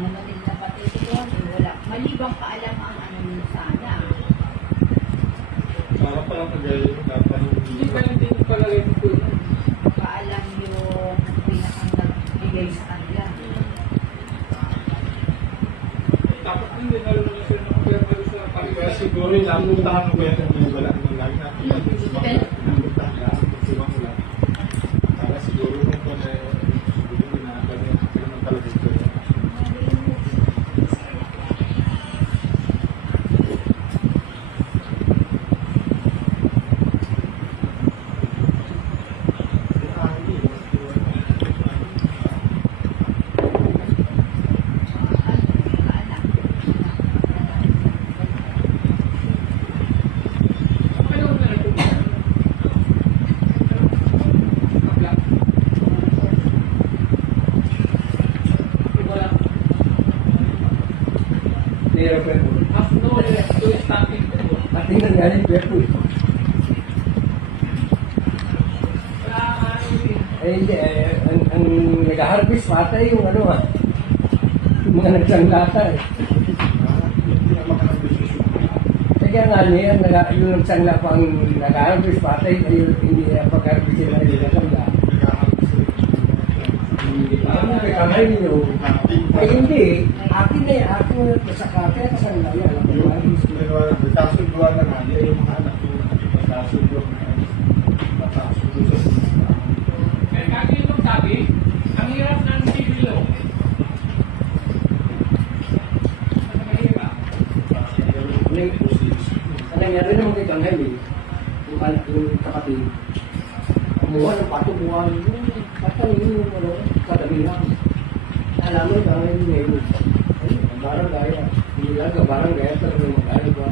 namatid na pati yun, wala. Malibang paalam ang ano nyo sana. Para palang kagaya dapat Hindi ba yung din palagay mo po yun? Paalam yung pinakang nagbigay sa kanila. Dapat din din alam na sila nakapirma sa kaya palitan. siguro yung napuntahan mo kaya kung wala nang lagi natin napuntahan ka simang wala para siguro kung kung siguro ginagawa niya naman talaga ito Pero pati nang galing pero hindi, ang nag-harvest patay yung ano yung mga nagsanglata Kaya nga niya, yung nagsangla pa ang nag-harvest patay, hindi pag-harvest sila yung nagsangla. Ano kay kamay ninyo? Ay hindi, akin na yan, akin na sa kate, kasangla yan. Nagkasunduan na nga niya yung mga anak yung nagkasunduan na nagkasunduan sa Kaya kaki yung sabi, ang hirap ng sibilo. Ang nangyari naman kay Kang Heli, yung anak yung kapatid, kumuha ng patubuhan, patay yung kadamihan. Alam mo, Kang Heli ngayon, ay, barang gaya, hindi lang ka barang gaya, talaga mag-ano ba?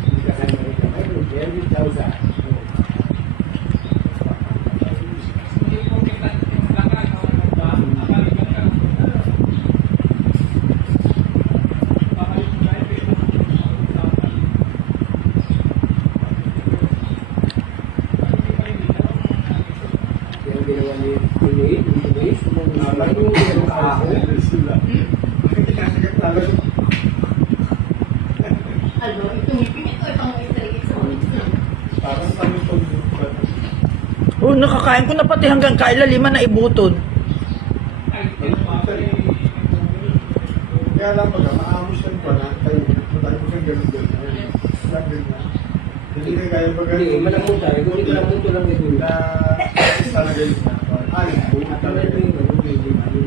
Hindi ka kaya ng Kang Heli, kaya hindi daw sa Hindi po kita yung lakay, nakalimutan ka. yung ginawa ni Luis, sumunod yung ginawa ako. Ano, tumipinit ko itong istrigit sa mga. parang kami pag Oh, nakakain ko na pati hanggang kailaliman na ibutod. kaya lang baga maamos yan pa na tayo tayo kang ganun-ganun lagi na hindi ka kaya baga Hindi, malamuta. Hindi ko malamuta lang ito. na talaga yun na ay At talaga ito yung ganun, hindi mali.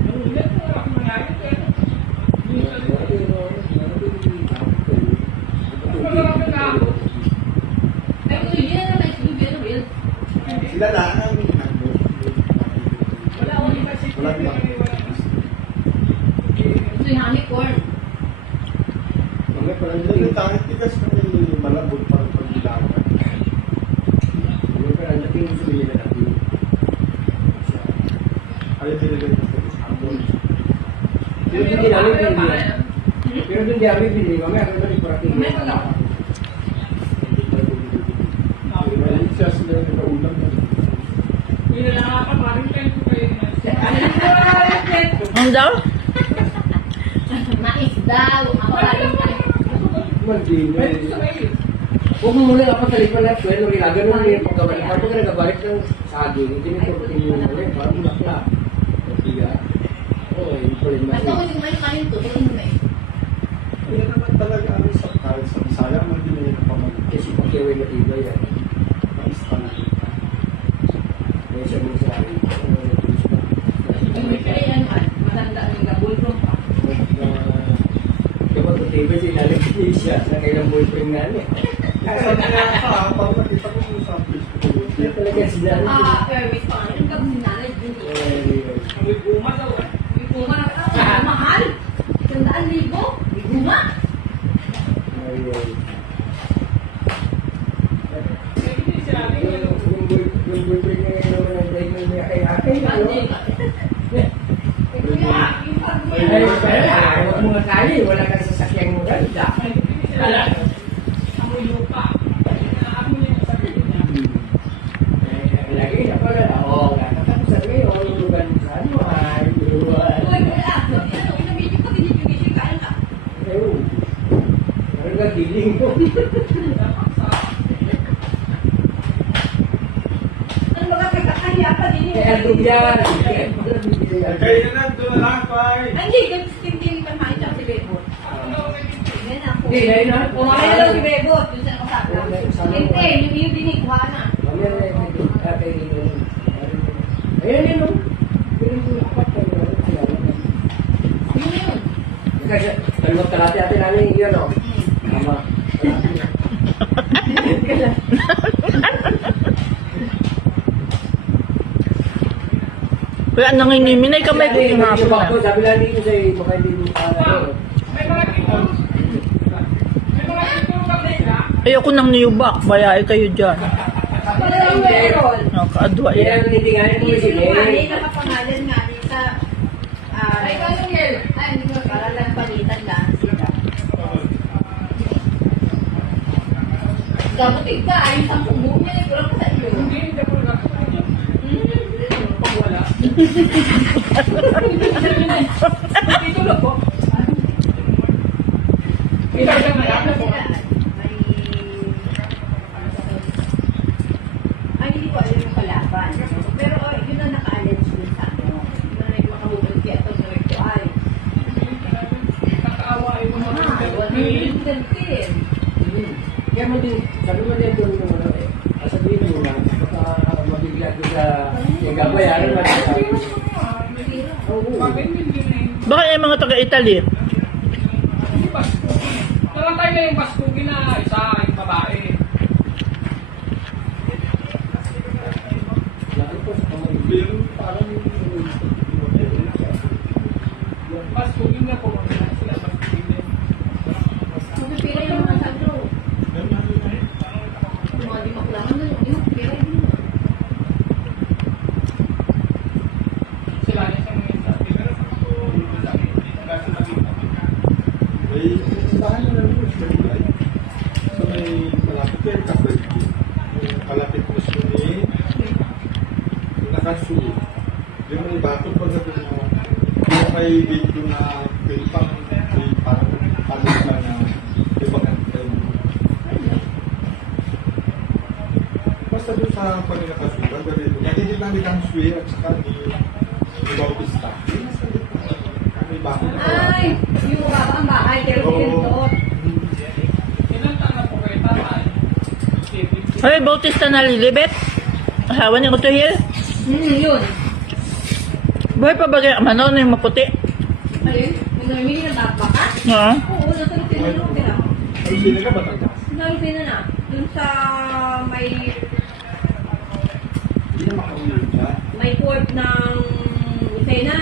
Ang ulit mo ako mangyari, pero Pero yun na naman, it's real. sila lang ang nandun wala ko yung kasi wala lang Ito yung honeycorn. Mamaya pa lang yung tangit tigas na may malambot pa rin pag-ilawan Mamaya pa lang dating gusto nila natin. ayaw dinagay na sa ambon Pero hindi namin pinili. Pero doon di namin pinili. Mamaya ako naman iparating. Mamaya pa lang. maliit siya sila yung nakaulam na Hindi na nakakaparin kayo kayo na. Ang daw? Mais daw. Ako lagi Magdino. Pwede sa kayo. Huwag mo muna kapag talipan na swelo. Ganun yung pagkabalik. Kapag ka nagkabalik ng saging, hindi nyo turutin yung muli. Parang bulakla. Tiga. Oo, yung pulin Basta ko mas. yung may kanin to, ito yung may. Yan naman talaga ano sa kahit sa Bisaya man din yung kapamag Kasi pakiaway na tiga yan. mais talaga May isa mo sa akin. Yung may kaya yan, matanda yung gabulong pa. Kapag kutiba siya, ilalagay siya na kailang boyfriend nga niya. kaya nga pag nakita ko yung sa Facebook Kaya talaga sila. Permit pa. Yung pag sinalay, yun eh. Ang may guma daw eh. May guma na ka. Mahal. 100,000. May guma. Kaya hindi siya aling ano. Yung boyfriend niya yung nagdahilan niya kay ate. Bande. Kuya, yung pag Ay, wala. Huwag mo nga kali. Wala kang sasakyang mo ganda. Ay, hindi siya aling. Amoy lupa. Amoy yung sabi niya. Kaya doon yan. Kayo na, doon na lang, Pai. Ay, hindi. Hindi pa main siya si Bebot. Yan ako. Hindi, ngayon na. Kumain na daw si Bebot. Doon sa nakasama. Hindi, yung dinikuha na. Ayan yun, no? Yun yung apat kayo. Yun yun. Kasi, talong talati atin namin yun, no? Tama. Kaya nangingiminay kamay ko yung hapon na. Sabi lang dito sa'yo, baka hindi mo May mga tipong. May mga tipong pagdesa. Ayoko nang niyubak, bayay kayo dyan. Wala yung meron. Nakakaadwa Yan yan. ang titinganin mo Hindi si sinungaling, Gay. nakapangalan nga din sa... Ay, anong yelo? Ay, hindi ko para lang palitan lang sila. Dapat ka, ayun sa pumo niya, ikulang ko sa iyo. Hindi, hindi ako nagkakaroon. Pag wala. Dito lang po. Kita isang May ano nalala po. sila, ay, hindi ko alam yung kalaban. Pero yun ang naka-allege dun sa ano. Yun ang nagmakahubad kaya ito na ito ay. Kakaawain mo naman. Wala yung gantin. Kaya mo din, sabi mo din doon yung ano eh. Sabihin mo na, baka mabigla ko sa yung gabayaran na. Oo. Bakit hindi na yun? Baka yung mga taga-Italy. Hindi Pasko. Narantay na yung Pasko na isa, yung babae. Lalo po sa kamay. Pero parang Pasko na po. Sila Pasko din. Pumipira yung mga sagro. Yung mga di makulangan na yung pira yun. Sila niya sa mga isa. Pero may tindahan na naman sa July. So may malapit kayo kapit. Yung kalapit mo siya ni yung nakasuyo. Yung may bakod pag sabi mo, yung may video na pilpang, may parang palita na ibang antay mo. Basta doon sa paninakasuyo, nagigit lang ni Kang Sui at saka ni Bautista. Yung nasa gitna. May bakod na Ay, yung baba ang bahay, pero pinindot. ilang taon na po kayo tatay? Ay, Bautista na lilibet. Asawa ni Utohil. Yun. Buhay pa ba kayo? Ano yung maputi? Ayun, yung namimili ng baka? Oo. Oo, nasa Lupina na tira. Ay, sino ka ba taga? Nasa Lupina na. Dun sa Hindi na makauwi siya. may port ng Lucena.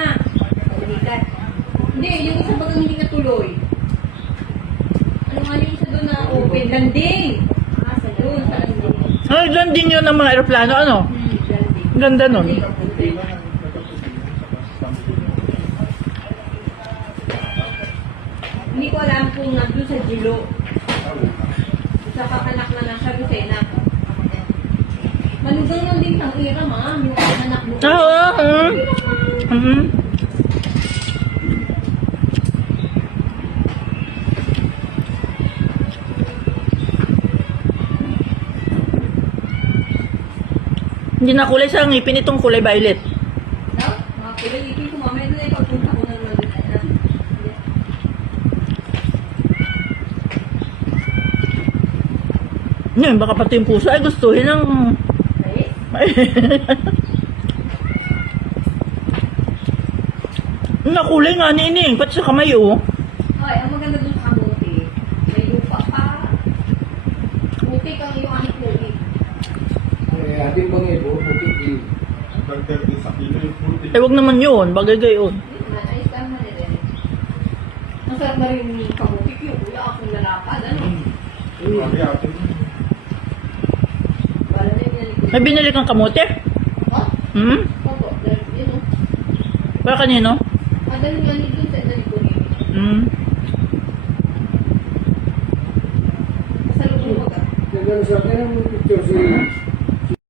Balikat. Hindi, yung isa bagang hindi natuloy. Ano nga yung isa doon na open? Landing. Ah, sa doon, sa landing. Ay, doon din yun ng mga aeroplano, ano? Landing. Ganda nun. Hindi ko alam kung nandun sa Gilo. Sa kakanak na nasa Lucena. Malugang lang din ang ira, ma'am. Yung anak mo. Ah, oo. Mhm. Hindi na kulay sa ngipin itong kulay violet. No? Mga kulay-ipin ko, mamaya na yung pagpunta ko ng Lucena. Ngayon, baka pati yung puso ay gustuhin ng... Ay, Nakulay nga ni Ining, pati sa kamay, oh. ay, ang maganda dun sa kamuti. May lupa pa. Puti kang iyong anik lupi. Atin bang ibo, puti di. Bagdag din sa kilo yung puti. Eh, wag naman yun, bagay gayon. Ayos ka naman eh. Ang sarap na rin ni kamuti ko. Kuya, akong lalapad. Ano? Grabe atin. Wala na yung nalilig. May binili kang kamote? Ha? Hmm? Opo, yun o. Para kanino? Madaling nga nito sa nalilig. Hmm. Sa loob mo ka. Nagano sa akin ang picture si